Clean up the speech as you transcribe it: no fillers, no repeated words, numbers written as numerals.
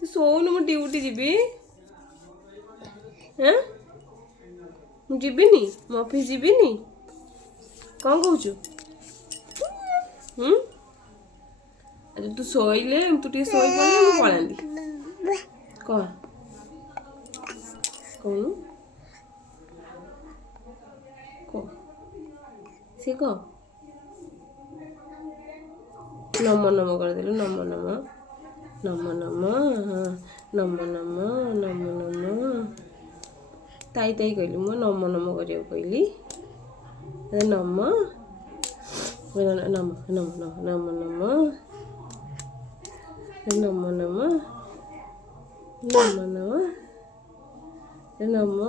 ତୁ ଶୋଉନୁ, ମୁଁ ଡ୍ୟୁଟି ଯିବି। ହଁ ମୁଁ ଯିବିନି, ମୋ ଅଫିସ ଯିବିନି। କ'ଣ କହୁଛୁ? ଆଜି ତୁ ଶୋଇଲେ, ତୁ ଟିକେ ଶୋଇପଡ଼ିଲେ ମୁଁ ପଳାନ୍ତି। କ'ଣ କହୁନୁ? କହ ସେ କହ। ନମ ନମ କରିଦେଲୁ, ନମ ନମ ନମ ନମ, ହଁ ନମ ନମ ନମ ନମ। ତାଇ ତାଇ କହିଲି, ମୁଁ ନମ ନମ କରିବାକୁ କହିଲି। ନମ ନମ ନମ ନମ ନମ ନମ ନମ ନମ ନମ ନମ।